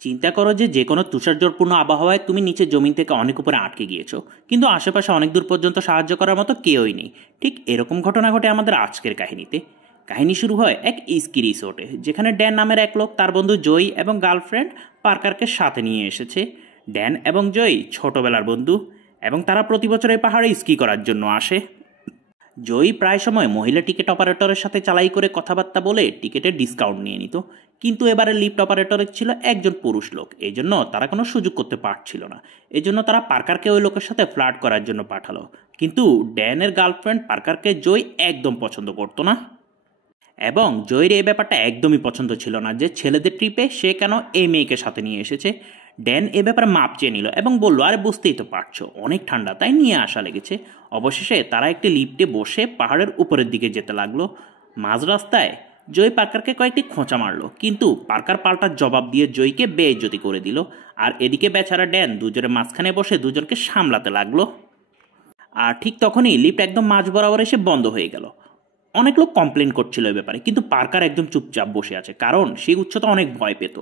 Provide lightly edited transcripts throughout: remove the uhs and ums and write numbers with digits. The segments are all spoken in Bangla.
চিন্তা করো যে কোনো তুষারঝড়পূর্ণ আবহাওয়ায় তুমি নিচে জমিন থেকে অনেক উপরে আটকে গিয়েছো, কিন্তু আশেপাশে অনেক দূর পর্যন্ত সাহায্য করার মতো কেউই নেই। ঠিক এরকম ঘটনা ঘটে আমাদের আজকের কাহিনীতে। কাহিনী শুরু হয় এক স্কি রিসোর্টে, যেখানে ড্যান নামের এক লোক তার বন্ধু জয়ী এবং গার্লফ্রেন্ড পার্কারকে সাথে নিয়ে এসেছে। ড্যান এবং জয়ী ছোটবেলার বন্ধু এবং তারা প্রতি বছর এই পাহাড়ে স্কি করার জন্য আসে। জয়ী প্রায় সময় মহিলা টিকিট অপারেটরের সাথে চালাই করে কথাবার্তা বলে টিকিটের ডিসকাউন্ট নিয়ে নিত, কিন্তু এবারে লিফট অপারেটরের ছিল একজন পুরুষ লোক, এই জন্য তারা কোনো সুযোগ করতে পারছিল না। এই জন্য তারা পার্কারকে ওই লোকের সাথে ফ্লার্ট করার জন্য পাঠালো, কিন্তু ড্যানের গার্লফ্রেন্ড পার্কারকে জয়ী একদম পছন্দ করতো না। এবং জয়ের এই ব্যাপারটা একদমই পছন্দ ছিল না যে ছেলেদের ট্রিপে সে কেন এই মেয়েকে সাথে নিয়ে এসেছে। ড্যান এ ব্যাপারে মাপ চেয়ে নিল এবং বলল, আরে বুঝতেই তো পারছো অনেক ঠান্ডা, তাই নিয়ে আসা লেগেছে। অবশেষে তারা একটি লিফটে বসে পাহাড়ের উপরের দিকে যেতে লাগলো। মাঝ রাস্তায় জয় পার্কারকে কয়েকটি খোঁচা মারলো, কিন্তু পার্কার পাল্টার জবাব দিয়ে জয়কে বেইজ্জতি করে দিল। আর এদিকে বেচারা ড্যান দুজনের মাঝখানে বসে দুজনকে সামলাতে লাগলো। আর ঠিক তখনই লিফট একদম মাঝ বরাবর এসে বন্ধ হয়ে গেল। অনেক লোক কমপ্লেন করছিল এ ব্যাপারে, কিন্তু পার্কার একদম চুপচাপ বসে আছে, কারণ সেই উচ্চতা অনেক ভয় পেত।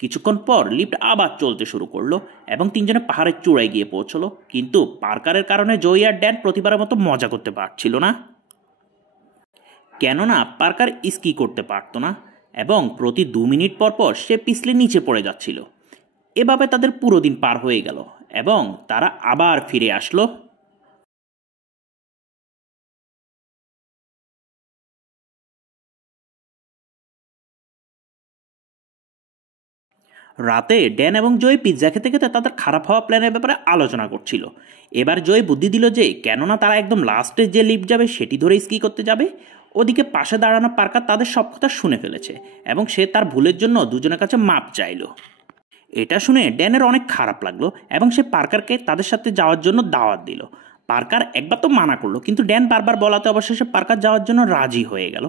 কিছুক্ষণ পর লিফট আবার চলতে শুরু করলো এবং তিনজনে পাহাড়ের চূড়ায় গিয়ে পৌঁছলো, কিন্তু পার্কারের কারণে জয়ী আর ড্যান প্রতিবারের মতো মজা করতে পারছিল না। কেননা পার্কার স্কি করতে পারতো না এবং প্রতি 2 মিনিট পর পর সে পিছলে নিচে পড়ে যাচ্ছিল। এভাবে তাদের পুরো দিন পার হয়ে গেল এবং তারা আবার ফিরে আসলো। রাতে ড্যান এবং জয় পিৎজা খেতে খেতে তাদের খারাপ হওয়া প্ল্যানের ব্যাপারে আলোচনা করছিল। এবার জয় বুদ্ধি দিল যে কেননা তারা একদম লাস্টে যে লিফট যাবে সেটি ধরে স্কি করতে যাবে। ওদিকে পাশে দাঁড়ানো পার্কার তাদের সব কথা শুনে ফেলেছে এবং সে তার ভুলের জন্য দুজনের কাছে মাপ চাইল। এটা শুনে ড্যানের অনেক খারাপ লাগলো এবং সে পার্কারকে তাদের সাথে যাওয়ার জন্য দাওয়াত দিল। পার্কার একবার তো মানা করলো, কিন্তু ড্যান বারবার বলাতে অবশেষে পার্কার যাওয়ার জন্য রাজি হয়ে গেল।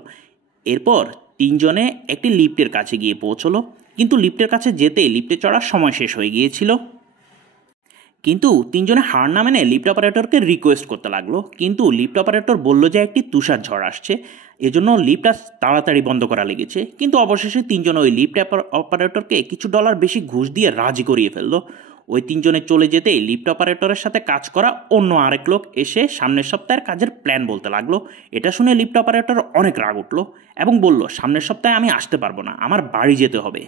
এরপর তিনজনে একটি লিফটের কাছে গিয়ে পৌঁছলো, কিন্তু লিফটের কাছে যেতেই লিফটে চড়ার সময় শেষ হয়ে গিয়েছিল। কিন্তু তিনজনে হার না মেনে লিফট অপারেটরকে রিকোয়েস্ট করতে লাগলো, কিন্তু লিফট অপারেটর বলল যে একটি তুষার ঝড় আসছে, এজন্য লিফট তাড়াতাড়ি বন্ধ করা লেগেছে। কিন্তু অবশেষে তিনজন ওই লিফট অপারেটরকে কিছু ডলার বেশি ঘুষ দিয়ে রাজি করিয়ে ফেললো। ওই তিনজনে চলে যেতেই লিফট অপারেটরের সাথে কাজ করা অন্য আরেক লোক এসে সামনের সপ্তাহের কাজের প্ল্যান বলতে লাগলো। এটা শুনে লিফট অপারেটর অনেক রাগ উঠল এবং বলল, সামনের সপ্তাহে আমি আসতে পারবো না, আমার বাড়ি যেতে হবে।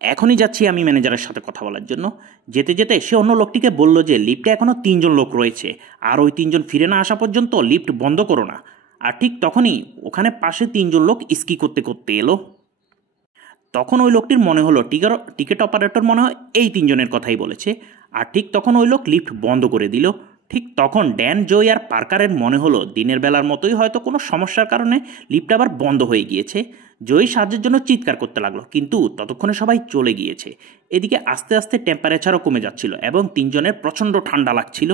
এখনই যাচ্ছি আমি ম্যানেজারের সাথে কথা বলার জন্য। যেতে যেতে সে অন্য লোকটিকে বলল যে লিফটে এখনও 3জন লোক রয়েছে, আর ওই 3জন ফিরে না আসা পর্যন্ত লিফট বন্ধ করো না। আর ঠিক তখনই ওখানে পাশে 3জন লোক স্কি করতে করতে এলো। তখন ওই লোকটির মনে হলো টিকিট অপারেটর মনে হয় এই 3জনের কথাই বলেছে। আর ঠিক তখন ওই লোক লিফট বন্ধ করে দিল। ঠিক তখন ড্যান, জয় আর পার্কারের মনে হলো দিনের বেলার মতোই হয়তো কোনো সমস্যার কারণে লিফট আবার বন্ধ হয়ে গিয়েছে। জয় সাহায্যের জন্য চিৎকার করতে লাগলো, কিন্তু ততক্ষণে সবাই চলে গিয়েছে। এদিকে আস্তে আস্তে টেম্পারেচারও কমে যাচ্ছিল এবং তিনজনের প্রচণ্ড ঠান্ডা লাগছিল।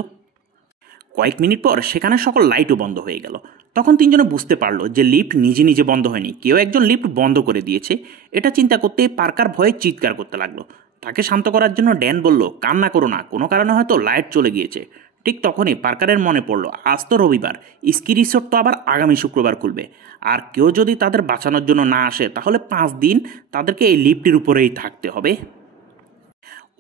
কয়েক মিনিট পর সেখানে সকল লাইটও বন্ধ হয়ে গেল। তখন তিনজনে বুঝতে পারলো যে লিফট নিজে নিজে বন্ধ হয়নি, কেউ একজন লিফট বন্ধ করে দিয়েছে। এটা চিন্তা করতে পার্কার ভয়ে চিৎকার করতে লাগলো। তাকে শান্ত করার জন্য ড্যান বলল, কান্না করো না, কোনো কারণে হয়তো লাইট চলে গিয়েছে। ঠিক তখনই পার্কারের মনে পড়লো আজ তো রবিবার, স্কি রিসোর্ট তো আবার আগামী শুক্রবার খুলবে, আর কেউ যদি তাদের বাঁচানোর জন্য না আসে তাহলে 5 দিন তাদেরকে এই লিফটের উপরেই থাকতে হবে।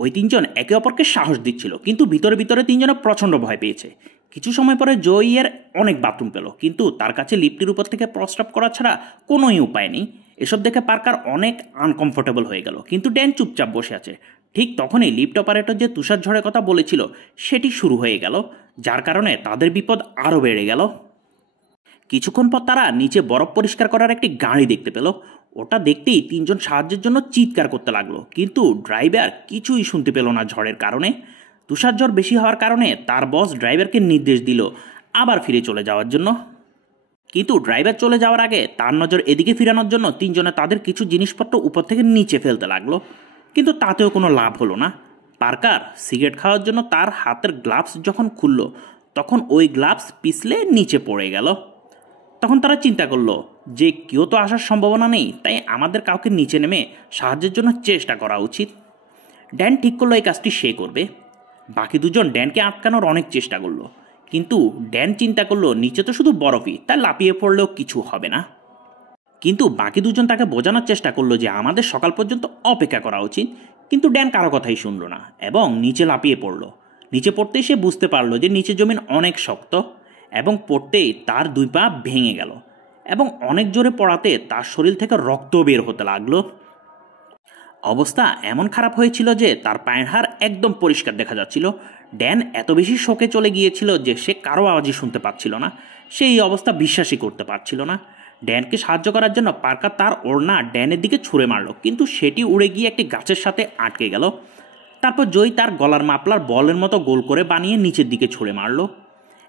ওই তিনজন একে অপরকে সাহস দিচ্ছিল, কিন্তু ভিতরে ভিতরে তিনজনে প্রচণ্ড ভয় পেয়েছে। কিছু সময় পরে জয়ের অনেক বাথরুম পেল, কিন্তু তার কাছে লিফটের উপর থেকে প্রস্রাব করা ছাড়া কোনোই উপায় নেই। এসব দেখে পার্কার অনেক আনকমফোর্টেবল হয়ে গেল, কিন্তু ড্যান চুপচাপ বসে আছে। ঠিক তখনই লিফট অপারেটর যে তুষার ঝড়ের কথা বলেছিল সেটি শুরু হয়ে গেল, যার কারণে তাদের বিপদ আরও বেড়ে গেল। কিছুক্ষণ পর তারা নিচে বরফ পরিষ্কার করার একটি গাড়ি দেখতে পেল। ওটা দেখতেই তিনজন সাহায্যের জন্য চিৎকার করতে লাগলো, কিন্তু ড্রাইভার কিছুই শুনতে পেল না ঝড়ের কারণে। তুষার ঝড় বেশি হওয়ার কারণে তার বস ড্রাইভারকে নির্দেশ দিল আবার ফিরে চলে যাওয়ার জন্য। কিন্তু ড্রাইভার চলে যাওয়ার আগে তার নজর এদিকে ফিরানোর জন্য তিনজনে তাদের কিছু জিনিসপত্র উপর থেকে নিচে ফেলতে লাগলো, কিন্তু তাতেও কোনো লাভ হলো না। পার্কার সিগারেট খাওয়ার জন্য তার হাতের গ্লাভস যখন খুলল, তখন ওই গ্লাভস পিছলে নিচে পড়ে গেল। তখন তারা চিন্তা করলো যে কেউ তো আসার সম্ভাবনা নেই, তাই আমাদের কাউকে নিচে নেমে সাহায্যের জন্য চেষ্টা করা উচিত। ড্যান ঠিক করলো এই কাজটি সে করবে। বাকি দুজন ড্যানকে আটকানোর অনেক চেষ্টা করলো, কিন্তু ড্যান চিন্তা করলো নিচে তো শুধু বরফই, তাই লাফিয়ে পড়লেও কিছু হবে না। কিন্তু বাকি দুজন তাকে বোঝানোর চেষ্টা করলো যে আমাদের সকাল পর্যন্ত অপেক্ষা করা উচিত, কিন্তু ড্যান কারো কথাই শুনল না এবং নিচে লাফিয়ে পড়ল। নিচে পড়তেই সে বুঝতে পারলো যে নিচে জমিন অনেক শক্ত এবং পড়তেই তার 2 পা ভেঙে গেল এবং অনেক জোরে পড়াতে তার শরীর থেকে রক্ত বের হতে লাগলো। অবস্থা এমন খারাপ হয়েছিল যে তার পায়ের হাড় একদম পরিষ্কার দেখা যাচ্ছিল। ড্যান এত বেশি শোকে চলে গিয়েছিল যে সে কারো আওয়াজই শুনতে পাচ্ছিল না। সে এই অবস্থা বিশ্বাসই করতে পারছিল না। ড্যানকে সাহায্য করার জন্য পার্কার তার ওড়না ড্যানের দিকে ছুঁড়ে মারল, কিন্তু সেটি উড়ে গিয়ে একটি গাছের সাথে আটকে গেল। তারপর জয় তার গলার মাপলার বলের মতো গোল করে বানিয়ে নিচের দিকে ছুঁড়ে মারল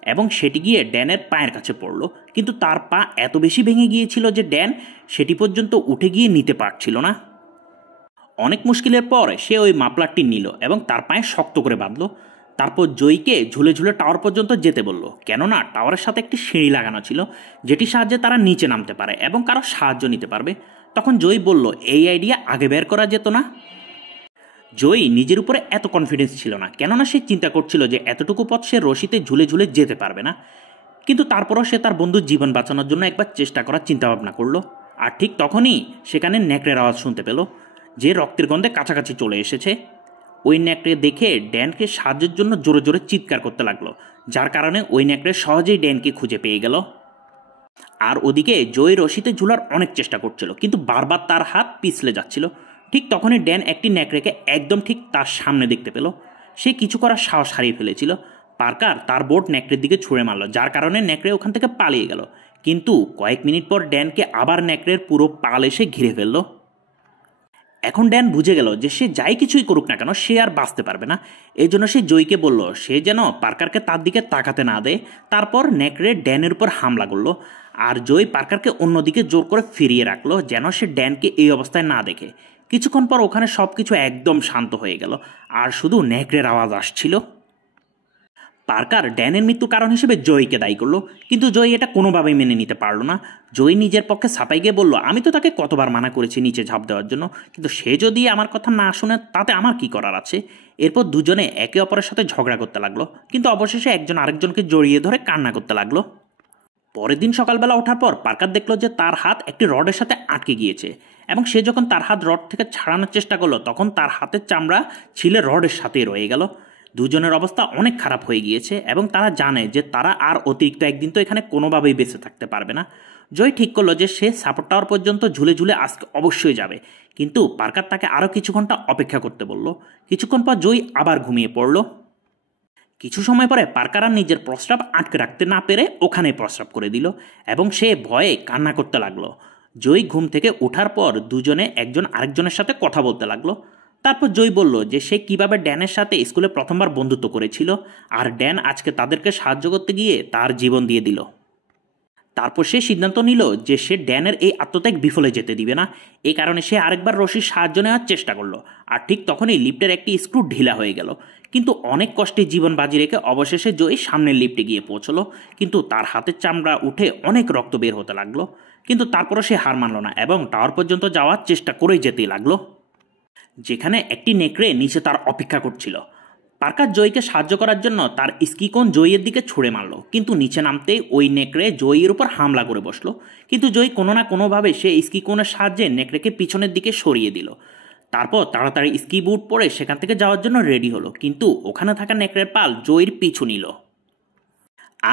এবং সেটি গিয়ে ড্যানের পায়ের কাছে পড়ল। কিন্তু তার পা এত বেশি ভেঙে গিয়েছিল যে ড্যান সেটি পর্যন্ত উঠে গিয়ে নিতে পারছিল না। অনেক মুশকিলের পর সে ওই মাপলারটি নিল এবং তার পায়ে শক্ত করে বাঁধল। তারপর জয়কে ঝুলে ঝুলে টাওয়ার পর্যন্ত যেতে বলল, কেননা টাওয়ারের সাথে একটি সিঁড়ি লাগানো ছিল যেটি সাহায্যে তারা নিচে নামতে পারে এবং কারো সাহায্য নিতে পারবে। তখন জয় বলল, এই আইডিয়া আগে বের করা যেত না? জয় নিজের উপরে এত কনফিডেন্স ছিল না, কেননা সে চিন্তা করছিল যে এতটুকু পথ সে রশিতে ঝুলে ঝুলে যেতে পারবে না। কিন্তু তারপরও সে তার বন্ধুর জীবন বাঁচানোর জন্য একবার চেষ্টা করার চিন্তাভাবনা করলো। আর ঠিক তখনই সেখানে নেকড়ের আওয়াজ শুনতে পেল, যে রক্তের গন্ধে কাছাকাছি চলে এসেছে। ওই নেকড়ে দেখে ড্যানকে সাহায্যের জন্য জোরে জোরে চিৎকার করতে লাগলো, যার কারণে ওই নেকড়ে সহজেই ড্যানকে খুঁজে পেয়ে গেল। আর ওদিকে জয় রশিতে ঝুলার অনেক চেষ্টা করছিল, কিন্তু বারবার তার হাত পিছলে যাচ্ছিল। ঠিক তখনই ড্যান একটি নেকড়েকে একদম ঠিক তার সামনে দেখতে পেল। সে কিছু করার সাহস হারিয়ে ফেলেছিল। পার্কার তার বোট নেকড়ের দিকে ছুঁড়ে মারল, যার কারণে নেকড়ে ওখান থেকে পালিয়ে গেল। কিন্তু কয়েক মিনিট পর ড্যানকে আবার নেকড়ের পুরো পাল এসে ঘিরে ফেলল। এখন ড্যান বুঝে গেল যে সে যাই কিছুই করুক না কেন সে আর বাঁচতে পারবে না। এই জন্য সে জয়কে বলল সে যেন পার্কারকে তার দিকে তাকাতে না দেয়। তারপর নেকড়ে ড্যানের উপর হামলা করলো, আর জয় পার্কারকে অন্যদিকে জোর করে ফিরিয়ে রাখলো যেন সে ড্যানকে এই অবস্থায় না দেখে। কিছুক্ষণ পর ওখানে সব কিছু একদম শান্ত হয়ে গেল, আর শুধু নেকড়ের আওয়াজ আসছিল। পার্কার ড্যানের মৃত্যুর কারণ হিসেবে জয়কে দায়ী করলো, কিন্তু জয় এটা কোনোভাবেই মেনে নিতে পারলো না। জয় নিজের পক্ষে ছাপাই গিয়ে বলল, আমি তো তাকে কতবার মানা করেছি নিচে ঝাঁপ দেওয়ার জন্য, কিন্তু সে যদি আমার কথা না শুনে তাতে আমার কি করার আছে। এরপর দুজনে একে অপরের সাথে ঝগড়া করতে লাগলো, কিন্তু অবশেষে একজন আরেকজনকে জড়িয়ে ধরে কান্না করতে লাগলো। পরের দিন সকালবেলা ওঠার পর পার্কার দেখলো যে তার হাত একটি রডের সাথে আটকে গিয়েছে, এবং সে যখন তার হাত রড থেকে ছাড়ানোর চেষ্টা করলো তখন তার হাতের চামড়া ছিলে রডের সাথেই রয়ে গেল। দুজনের অবস্থা অনেক খারাপ হয়ে গিয়েছে এবং তারা জানে যে তারা আর অতিরিক্ত একদিন তো এখানে কোনোভাবেই বেঁচে থাকতে পারবে না। জয় ঠিক করলো যে সে সাপোর্ট টাওয়ার পর্যন্ত ঝুলে ঝুলে আজকে অবশ্যই যাবে, কিন্তু পার্কার তাকে আরও কিছু ঘন্টা অপেক্ষা করতে বলল। কিছুক্ষণ পর জয় আবার ঘুমিয়ে পড়ল। কিছু সময় পরে পার্কার আর নিজের প্রস্রাব আটকে রাখতে না পেরে ওখানে প্রস্রাব করে দিল এবং সে ভয়ে কান্না করতে লাগলো। জয় ঘুম থেকে ওঠার পর দুজনে একজন আরেকজনের সাথে কথা বলতে লাগলো। তারপর জয় বলল যে সে কিভাবে ড্যানের সাথে স্কুলে প্রথমবার বন্ধুত্ব করেছিল, আর ড্যান আজকে তাদেরকে সাহায্য করতে গিয়ে তার জীবন দিয়ে দিল। তারপর সে সিদ্ধান্ত নিল যে সে ড্যানের এই আত্মত্যাগ বিফলে যেতে দিবে না। এই কারণে সে আরেকবার রশির সাহায্য নেওয়ার চেষ্টা করলো, আর ঠিক তখনই লিফটের একটি স্ক্রু ঢিলা হয়ে গেল। কিন্তু অনেক কষ্টে জীবন বাজি রেখে অবশেষে জয় সামনের লিফটে গিয়ে পৌঁছলো, কিন্তু তার হাতের চামড়া উঠে অনেক রক্ত বের হতে লাগলো। কিন্তু তারপরও সে হার মানল না এবং টাওয়ার পর্যন্ত যাওয়ার চেষ্টা করেই যেতেই লাগলো, যেখানে একটি নেকড়ে নিচে তার অপেক্ষা করছিল। পার্কার জয়কে সাহায্য করার জন্য তার স্কিকোন জয়ের দিকে ছুঁড়ে মারল, কিন্তু নিচে নামতেই ওই নেকড়ে জয়ের উপর হামলা করে বসলো। কিন্তু জয় কোনো না কোনোভাবে সে স্কিকোনের সাহায্যে নেকড়েকে পিছনের দিকে সরিয়ে দিল। তারপর তাড়াতাড়ি স্কি বুট পরে সেখান থেকে যাওয়ার জন্য রেডি হলো, কিন্তু ওখানে থাকা নেকড়ের পাল জয়ের পিছু নিল।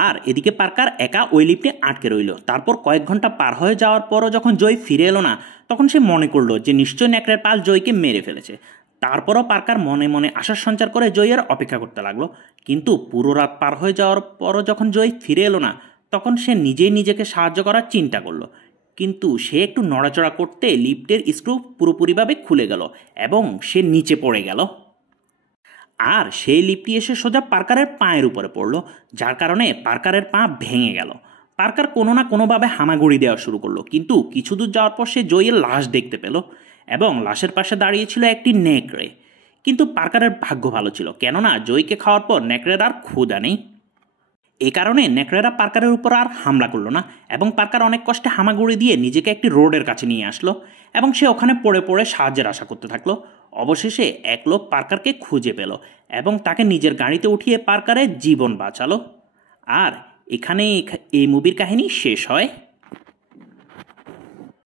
আর এদিকে পার্কার একা ওই লিফটে আটকে রইল। তারপর কয়েক ঘন্টা পার হয়ে যাওয়ার পরও যখন জয় ফিরে এলো না, তখন সে মনে করলো যে নিশ্চয় নেকড়ের পাল জয়কে মেরে ফেলেছে। তারপরও পার্কার মনে মনে আশার সঞ্চার করে জয়ের অপেক্ষা করতে লাগলো। কিন্তু পুরো রাত পার হয়ে যাওয়ার পরও যখন জয় ফিরে এলো না, তখন সে নিজেই নিজেকে সাহায্য করার চিন্তা করলো। কিন্তু সে একটু নড়াচড়া করতে লিফটের স্ক্রু পুরোপুরিভাবে খুলে গেল এবং সে নিচে পড়ে গেল। আর সেই লিফটটি এসে সোজা পার্কারের পায়ের উপরে পড়ল, যার কারণে পার্কারের পা ভেঙে গেল। পার্কার কোনো না কোনোভাবে হামাগুড়ি দেওয়া শুরু করলো, কিন্তু কিছু দূর যাওয়ার পর সে জয়ের লাশ দেখতে পেল এবং লাশের পাশে দাঁড়িয়েছিল একটি নেকড়ে। কিন্তু পার্কারের ভাগ্য ভালো ছিল, কেননা জয়কে খাওয়ার পর নেকড়ের আর ক্ষুধা নেই। এই কারণে নেকড়েরা পার্কারের উপর আর হামলা করলো না এবং পার্কার অনেক কষ্টে হামাগুড়ি দিয়ে নিজেকে একটি রোডের কাছে নিয়ে আসলো এবং সে ওখানে পড়ে পড়ে সাহায্যের আশা করতে থাকলো। অবশেষে এক লোক পার্কারকে খুঁজে পেল এবং তাকে নিজের গাড়িতে উঠিয়ে পার্কারের জীবন বাঁচালো। আর এখানে এই মুভির কাহিনী শেষ হয়।